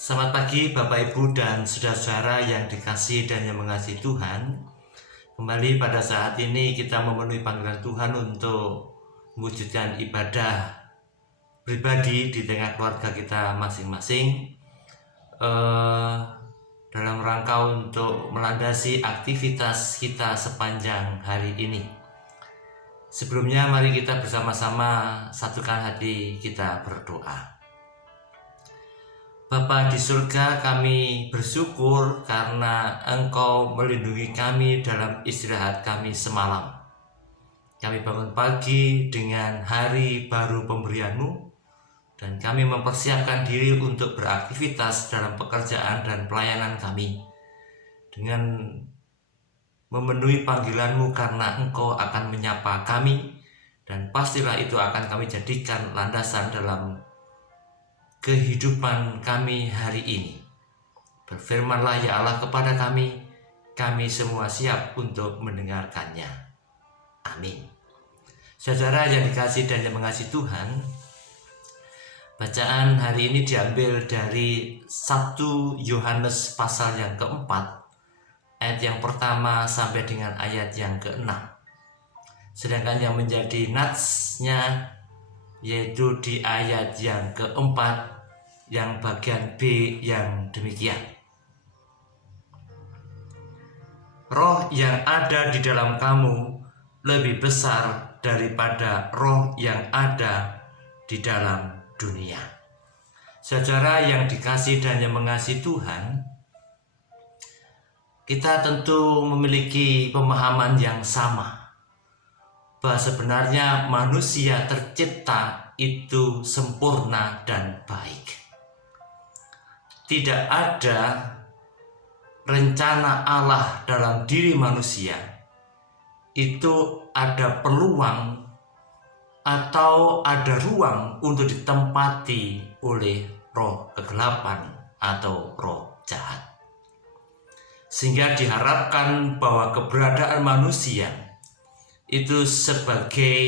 Selamat pagi Bapak Ibu dan saudara-saudara yang dikasihi dan yang mengasihi Tuhan. Kembali pada saat ini kita memenuhi panggilan Tuhan untuk mewujudkan ibadah pribadi di tengah keluarga kita masing-masing, dalam rangka untuk melandasi aktivitas kita sepanjang hari ini. Sebelumnya mari kita bersama-sama satukan hati kita berdoa. Bapa di surga, kami bersyukur karena Engkau melindungi kami dalam istirahat kami semalam. Kami bangun pagi dengan hari baru pemberian-Mu, dan kami mempersiapkan diri untuk beraktivitas dalam pekerjaan dan pelayanan kami dengan memenuhi panggilan-Mu, karena Engkau akan menyapa kami, dan pastilah itu akan kami jadikan landasan dalam kehidupan kami hari ini. Berfirmanlah ya Allah kepada kami semua siap untuk mendengarkannya. Amin. Saudara yang dikasihi dan yang mengasihi Tuhan, bacaan hari ini diambil dari 1 Yohanes pasal yang keempat, ayat yang pertama sampai dengan ayat yang keenam. Sedangkan yang menjadi natsnya yaitu di ayat yang keempat, yang bagian B yang demikian. Roh yang ada di dalam kamu lebih besar daripada roh yang ada di dalam dunia. Saudara yang dikasihi dan yang mengasihi Tuhan, kita tentu memiliki pemahaman yang sama bahwa sebenarnya manusia tercipta itu sempurna dan baik. Tidak ada rencana Allah dalam diri manusia itu ada peluang atau ada ruang untuk ditempati oleh roh kegelapan atau roh jahat. Sehingga diharapkan bahwa keberadaan manusia itu sebagai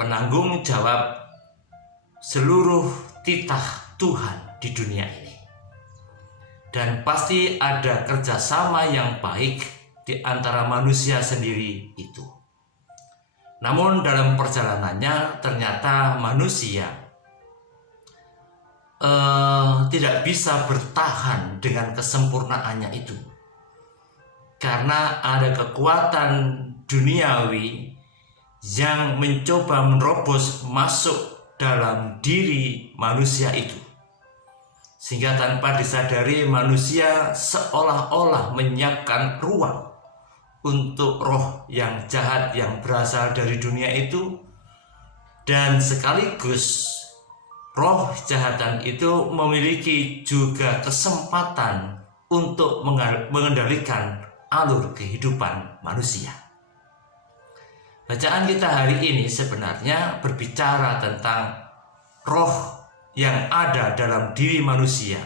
penanggung jawab seluruh titah Tuhan di dunia ini. Dan pasti ada kerjasama yang baik di antara manusia sendiri itu. Namun dalam perjalanannya ternyata manusia tidak bisa bertahan dengan kesempurnaannya itu. Karena ada kekuatan duniawi yang mencoba menerobos masuk dalam diri manusia itu, sehingga tanpa disadari manusia seolah-olah menyiapkan ruang untuk roh yang jahat yang berasal dari dunia itu, dan sekaligus roh jahatan itu memiliki juga kesempatan untuk mengendalikan alur kehidupan manusia. Bacaan kita hari ini sebenarnya berbicara tentang roh yang ada dalam diri manusia,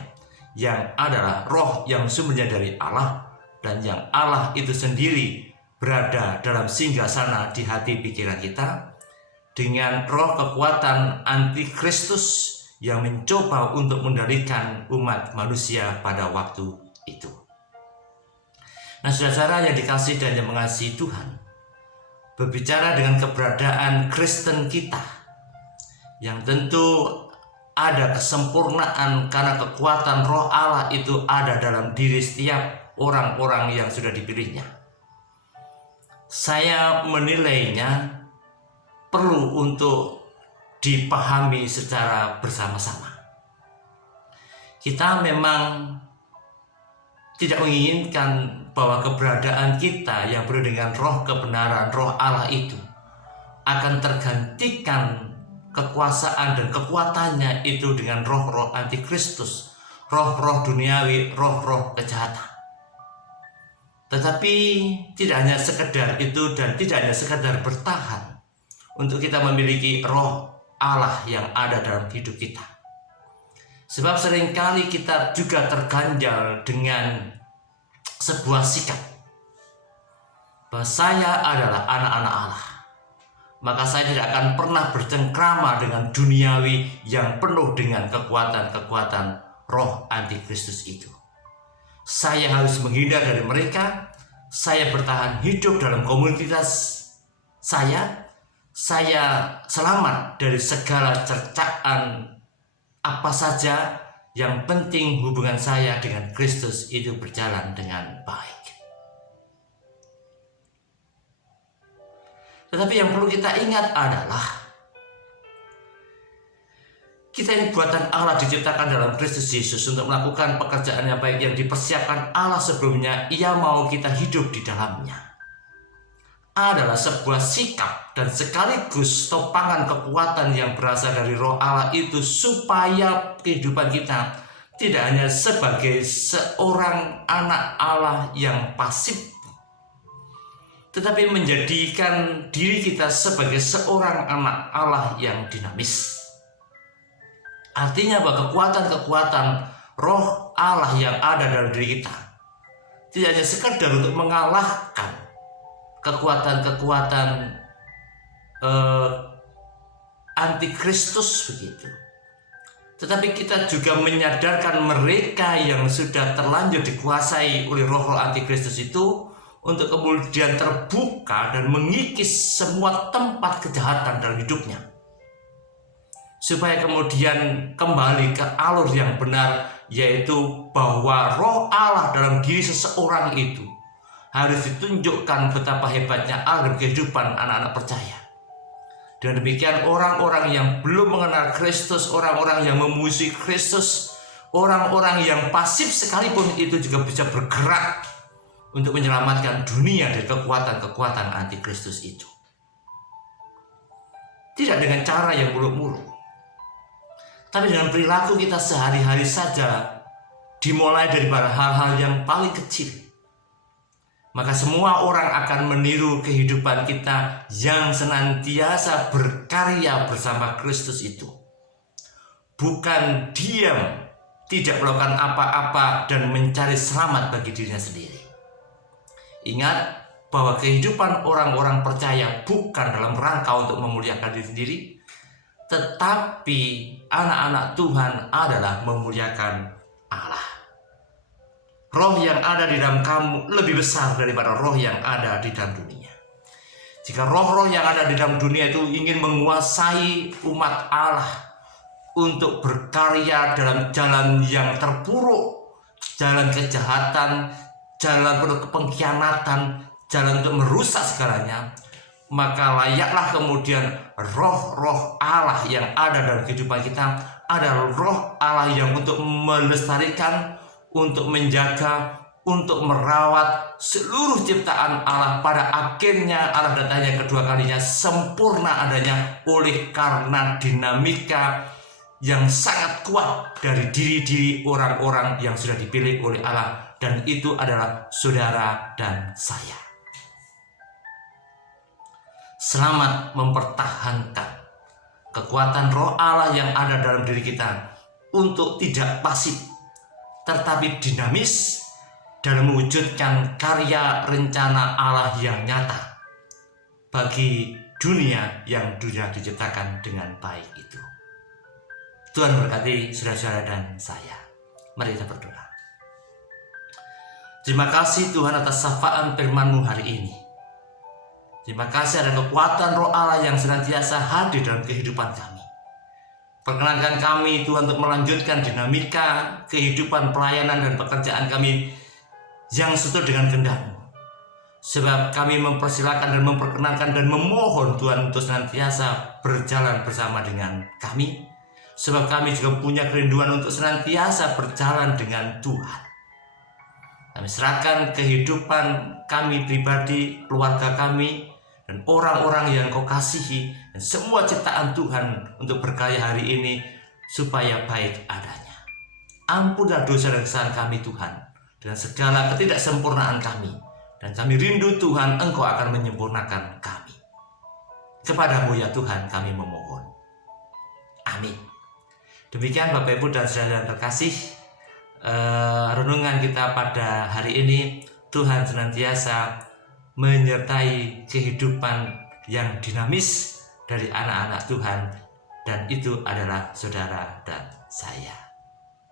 yang adalah roh yang sumbernya dari Allah, dan yang Allah itu sendiri berada dalam singgasana di hati pikiran kita, dengan roh kekuatan antikristus yang mencoba untuk mengendalikan umat manusia pada waktu itu. Nah, saudara yang dikasihi dan yang mengasihi Tuhan, berbicara dengan keberadaan Kristen kita, yang tentu ada kesempurnaan karena kekuatan roh Allah itu ada dalam diri setiap orang-orang yang sudah dipilihnya. Saya menilainya perlu untuk dipahami secara bersama-sama. Kita memang tidak menginginkan bahwa keberadaan kita yang penuh dengan roh kebenaran, roh Allah itu akan tergantikan kekuasaan dan kekuatannya itu dengan roh-roh antikristus, roh-roh duniawi, roh-roh kejahatan. Tetapi tidak hanya sekedar itu, dan tidak hanya sekedar bertahan untuk kita memiliki roh Allah yang ada dalam hidup kita. Sebab seringkali kita juga terganjal dengan sebuah sikap bahwa saya adalah anak-anak Allah, maka saya tidak akan pernah bercengkrama dengan duniawi yang penuh dengan kekuatan-kekuatan roh antikristus itu. Saya harus menghindar dari mereka. Saya bertahan hidup dalam komunitas saya selamat dari segala cercaan apa saja. Yang penting hubungan saya dengan Kristus itu berjalan dengan baik. Tetapi yang perlu kita ingat adalah kita ini buatan Allah, diciptakan dalam Kristus Yesus untuk melakukan pekerjaan yang baik yang dipersiapkan Allah sebelumnya. Ia mau kita hidup di dalamnya. Adalah sebuah sikap dan sekaligus topangan kekuatan yang berasal dari roh Allah itu, supaya kehidupan kita tidak hanya sebagai seorang anak Allah yang pasif, tetapi menjadikan diri kita sebagai seorang anak Allah yang dinamis. Artinya bahwa kekuatan-kekuatan roh Allah yang ada dalam diri kita tidak hanya sekedar untuk mengalahkan kekuatan-kekuatan antikristus begitu, tetapi kita juga menyadarkan mereka yang sudah terlanjur dikuasai oleh roh-roh antikristus itu untuk kemudian terbuka dan mengikis semua tempat kejahatan dalam hidupnya, supaya kemudian kembali ke alur yang benar, yaitu bahwa roh Allah dalam diri seseorang itu harus ditunjukkan betapa hebatnya Allah dalam kehidupan anak-anak percaya. Dan demikian orang-orang yang belum mengenal Kristus, orang-orang yang memusuhi Kristus, orang-orang yang pasif sekalipun itu juga bisa bergerak untuk menyelamatkan dunia dari kekuatan-kekuatan antikristus itu. Tidak dengan cara yang muluk-muluk, tapi dengan perilaku kita sehari-hari saja, dimulai dari hal-hal yang paling kecil. Maka semua orang akan meniru kehidupan kita yang senantiasa berkarya bersama Kristus itu. Bukan diam, tidak melakukan apa-apa dan mencari selamat bagi dirinya sendiri. Ingat bahwa kehidupan orang-orang percaya bukan dalam rangka untuk memuliakan diri sendiri, tetapi anak-anak Tuhan adalah memuliakan Allah. Roh yang ada di dalam kamu lebih besar daripada roh yang ada di dalam dunia. Jika roh-roh yang ada di dalam dunia itu ingin menguasai umat Allah untuk berkarya dalam jalan yang terpuruk, jalan kejahatan, jalan penuh pengkhianatan, jalan untuk merusak segalanya, maka layaklah kemudian roh-roh Allah yang ada dalam kehidupan kita adalah roh Allah yang untuk melestarikan, untuk menjaga, untuk merawat seluruh ciptaan Allah. Pada akhirnya Allah datangnya kedua kalinya sempurna adanya oleh karena dinamika yang sangat kuat dari diri-diri orang-orang yang sudah dipilih oleh Allah, dan itu adalah saudara dan saya. Selamat mempertahankan kekuatan roh Allah yang ada dalam diri kita untuk tidak pasif, tetapi dinamis dalam mewujudkan karya rencana Allah yang nyata bagi dunia yang dunia diciptakan dengan baik itu. Tuhan berkati saudara-saudara dan saya. Mari kita berdoa. Terima kasih Tuhan atas syafaan firman-Mu hari ini. Terima kasih ada kekuatan roh Allah yang senantiasa hadir dalam kehidupan kami. Perkenankan kami Tuhan untuk melanjutkan dinamika kehidupan pelayanan dan pekerjaan kami yang sesuai dengan kehendak-Mu. Sebab kami mempersilakan dan memperkenankan dan memohon Tuhan untuk senantiasa berjalan bersama dengan kami. Sebab kami juga punya kerinduan untuk senantiasa berjalan dengan Tuhan. Kami serahkan kehidupan kami pribadi, keluarga kami, dan orang-orang yang Kau kasihi, dan semua ciptaan Tuhan untuk berkarya hari ini supaya baik adanya. Ampunlah dosa dan kesalahan kami Tuhan, dan segala ketidaksempurnaan kami, dan kami rindu Tuhan Engkau akan menyempurnakan kami. Kepadamu ya Tuhan kami memohon. Amin. Demikian Bapak Ibu dan saudara terkasih, renungan kita pada hari ini. Tuhan senantiasa menyertai kehidupan yang dinamis dari anak-anak Tuhan, dan itu adalah saudara dan saya.